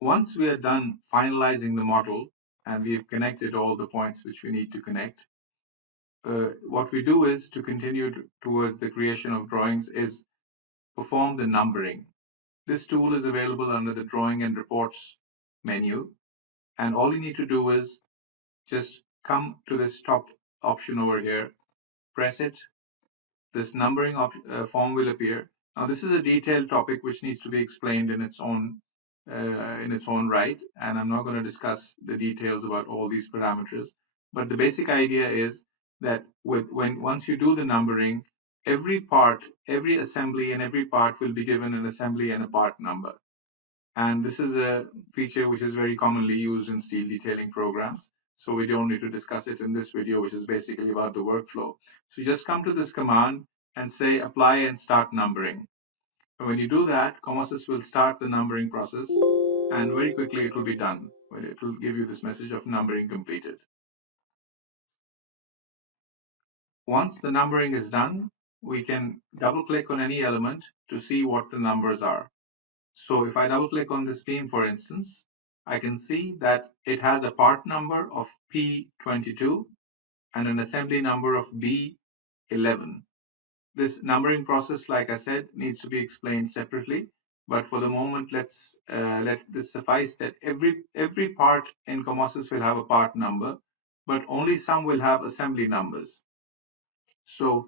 Once we are done finalizing the model and we've connected all the points which we need to connect, what we do is to continue towards the creation of drawings is perform the numbering. This tool is available under the Drawing and Reports menu, and all you need to do is just come to this top option over here, press it, this numbering form will appear. Now, this is a detailed topic which needs to be explained in its own right, and I'm not going to discuss the details about all these parameters. But the basic idea is that once you do the numbering, every part, every assembly, and every part will be given an assembly and a part number. And this is a feature which is very commonly used in steel detailing programs. So we don't need to discuss it in this video, which is basically about the workflow. So just come to this command and say apply and start numbering. And when you do that, Comosys will start the numbering process, and very quickly it will be done. It will give you this message of numbering completed. Once the numbering is done, we can double click on any element to see what the numbers are. So if I double click on this beam, for instance, I can see that it has a part number of P22 and an assembly number of B11. This numbering process, like I said, needs to be explained separately. But for the moment, let's let this suffice that every part in Comosys will have a part number, but only some will have assembly numbers. So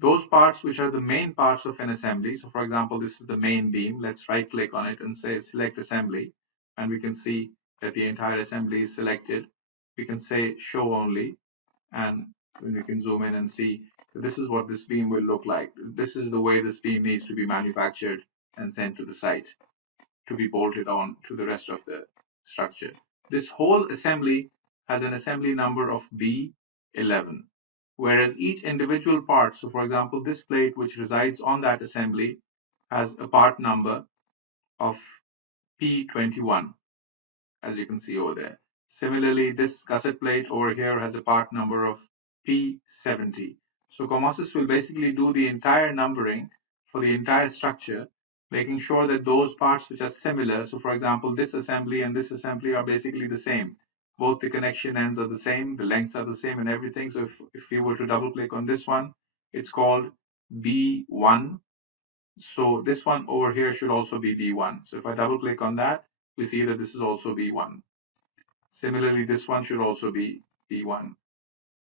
those parts which are the main parts of an assembly. So for example, this is the main beam. Let's right click on it and say select assembly. And we can see that the entire assembly is selected. We can say show only. And we can zoom in and see this is what this beam will look like. This is the way this beam needs to be manufactured and sent to the site to be bolted on to the rest of the structure. This whole assembly has an assembly number of B11, whereas each individual part, so for example, this plate which resides on that assembly has a part number of P21, as you can see over there. Similarly, this gusset plate over here has a part number of P70. So Comosys will basically do the entire numbering for the entire structure, making sure that those parts which are similar, so for example, this assembly and this assembly are basically the same. Both the connection ends are the same, the lengths are the same and everything. So if we were to double click on this one, it's called B1. So this one over here should also be B1. So if I double click on that, we see that this is also B1. Similarly, this one should also be B1.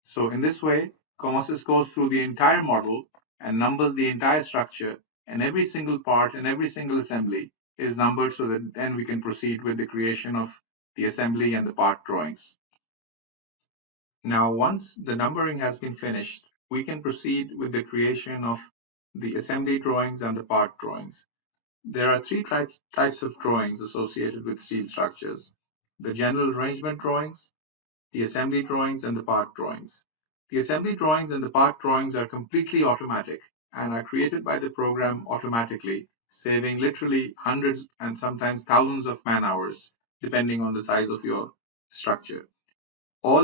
So in this way, Comosys goes through the entire model and numbers the entire structure, and every single part and every single assembly is numbered so that then we can proceed with the creation of the assembly and the part drawings. Now, once the numbering has been finished, we can proceed with the creation of the assembly drawings and the part drawings. There are three types of drawings associated with steel structures: the general arrangement drawings, the assembly drawings, and the part drawings. The assembly drawings and the part drawings are completely automatic and are created by the program automatically, saving literally hundreds and sometimes thousands of man hours, depending on the size of your structure. All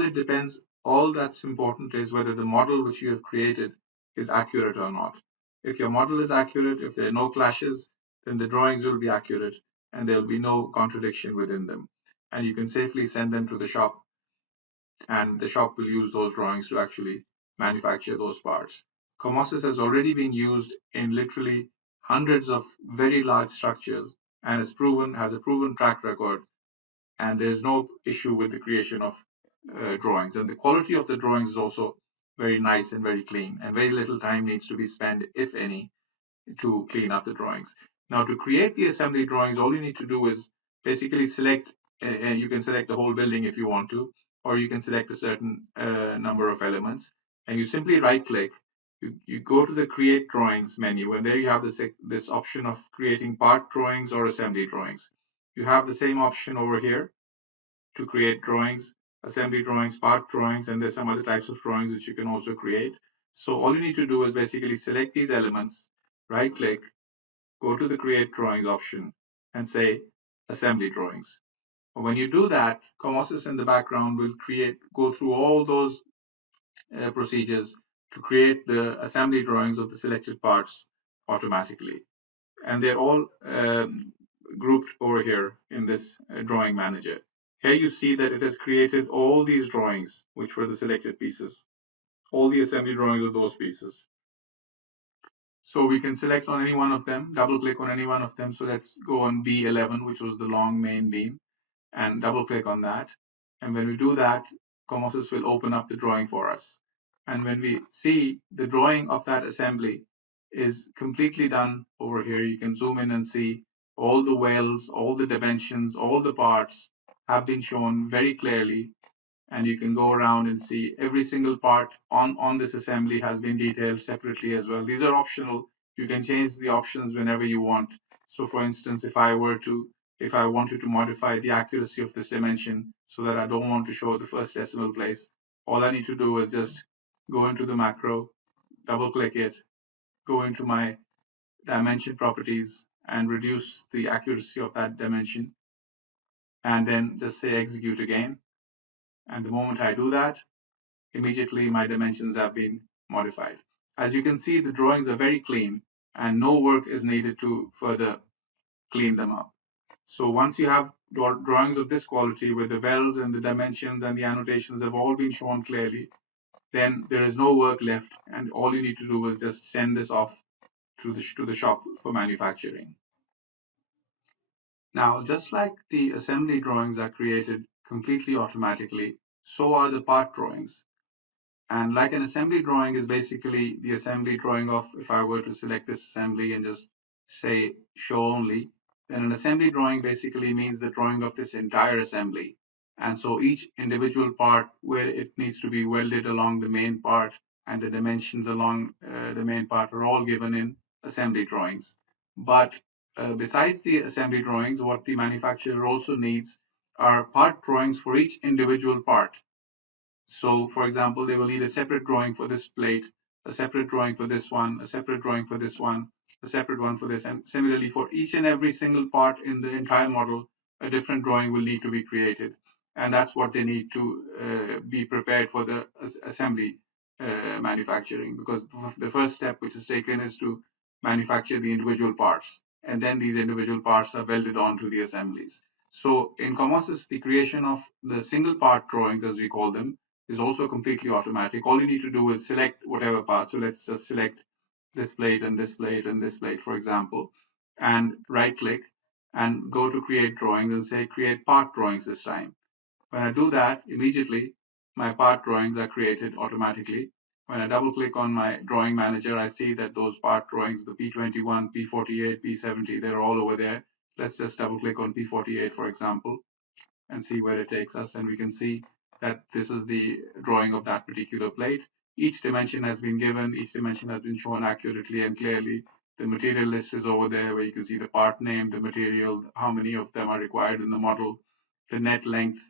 that's important is whether the model which you have created is accurate or not. If your model is accurate, if there are no clashes, then the drawings will be accurate and there will be no contradiction within them. And you can safely send them to the shop, and the shop will use those drawings to actually manufacture those parts. Comosys has already been used in literally hundreds of very large structures and has a proven track record, and there's no issue with the creation of drawings. And the quality of the drawings is also very nice and very clean, and very little time needs to be spent, if any, to clean up the drawings. Now, to create the assembly drawings, all you need to do is basically select, and you can select the whole building if you want to, or you can select a certain number of elements, and you simply right click. You go to the create drawings menu, and there you have this option of creating part drawings or assembly drawings. You have the same option over here to create drawings, assembly drawings, part drawings, and there's some other types of drawings which you can also create. So all you need to do is basically select these elements, right click, go to the create drawings option and say assembly drawings. When you do that, Comosys in the background will go through all those procedures to create the assembly drawings of the selected parts automatically. And they're all grouped over here in this drawing manager. Here you see that it has created all these drawings, which were the selected pieces, all the assembly drawings of those pieces. So we can select on any one of them, double click on any one of them. So let's go on B11, which was the long main beam, and double click on that. And when we do that, Comosys will open up the drawing for us. And when we see the drawing of that assembly is completely done over here, you can zoom in and see all the wells, all the dimensions, all the parts have been shown very clearly, and you can go around and see every single part on this assembly has been detailed separately as well. These are optional. You can change the options whenever you want. So for instance, if I wanted to modify the accuracy of this dimension so that I don't want to show the first decimal place, all I need to do is just go into the macro, double click it, go into my dimension properties and reduce the accuracy of that dimension, and then just say execute again. And the moment I do that, immediately my dimensions have been modified. As you can see, the drawings are very clean and no work is needed to further clean them up. So once you have drawings of this quality where the wells and the dimensions and the annotations have all been shown clearly, then there is no work left, and all you need to do is just send this off to the shop for manufacturing. Now, just like the assembly drawings are created completely automatically, so are the part drawings. And like an assembly drawing is basically the assembly drawing of, if I were to select this assembly and just say show only, then an assembly drawing basically means the drawing of this entire assembly. And so each individual part where it needs to be welded along the main part and the dimensions along the main part are all given in assembly drawings. But besides the assembly drawings, what the manufacturer also needs are part drawings for each individual part. So for example, they will need a separate drawing for this plate, a separate drawing for this one, a separate drawing for this one, a separate one for this. And similarly, for each and every single part in the entire model, a different drawing will need to be created. And that's what they need to be prepared for the assembly manufacturing, because the first step which is taken is to manufacture the individual parts. And then these individual parts are welded onto the assemblies. So in Comosys, the creation of the single part drawings, as we call them, is also completely automatic. All you need to do is select whatever part. So let's just select this plate and this plate and this plate, for example, and right click and go to create drawings and say create part drawings this time. When I do that, immediately my part drawings are created automatically. When I double click on my drawing manager, I see that those part drawings, the P21, P48, P70, they're all over there. Let's just double click on P48, for example, and see where it takes us. And we can see that this is the drawing of that particular plate. Each dimension has been given, each dimension has been shown accurately and clearly. The material list is over there where you can see the part name, the material, how many of them are required in the model, the net length.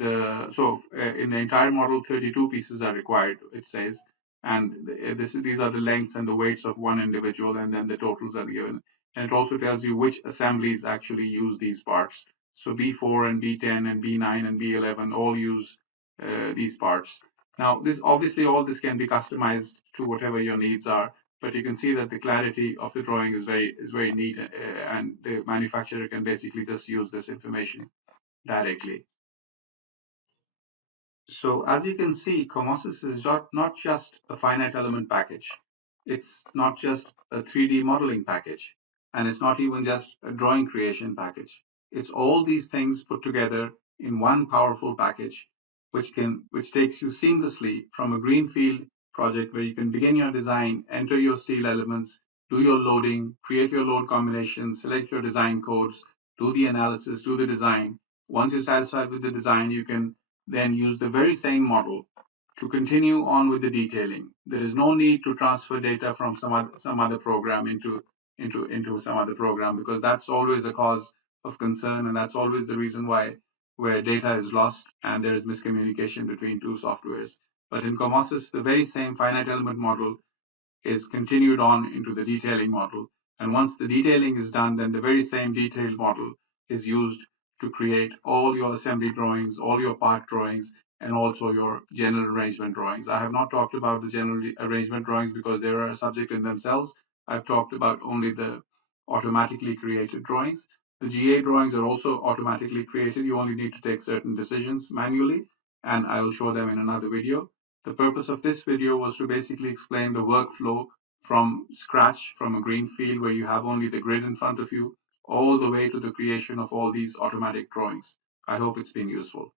In the entire model, 32 pieces are required, it says. And these are the lengths and the weights of one individual, and then the totals are given. And it also tells you which assemblies actually use these parts. So B4 and B10 and B9 and B11 all use these parts. Now, this obviously all this can be customized to whatever your needs are, but you can see that the clarity of the drawing is very neat, and the manufacturer can basically just use this information directly. So as you can see, Comosys is not just a finite element package. It's not just a 3D modeling package, and it's not even just a drawing creation package. It's all these things put together in one powerful package, which takes you seamlessly from a greenfield project where you can begin your design, enter your steel elements, do your loading, create your load combinations, select your design codes, do the analysis, do the design. Once you're satisfied with the design, you can then use the very same model to continue on with the detailing. There is no need to transfer data from some other program into some other program, because that's always a cause of concern, and that's always the reason where data is lost and there is miscommunication between two softwares. But in Comosys, the very same finite element model is continued on into the detailing model. And once the detailing is done, then the very same detailed model is used to create all your assembly drawings, all your part drawings, and also your general arrangement drawings. I have not talked about the general arrangement drawings because they are a subject in themselves. I've talked about only the automatically created drawings. The GA drawings are also automatically created. You only need to take certain decisions manually, and I will show them in another video. The purpose of this video was to basically explain the workflow from scratch, from a green field where you have only the grid in front of you, all the way to the creation of all these automatic drawings. I hope it's been useful.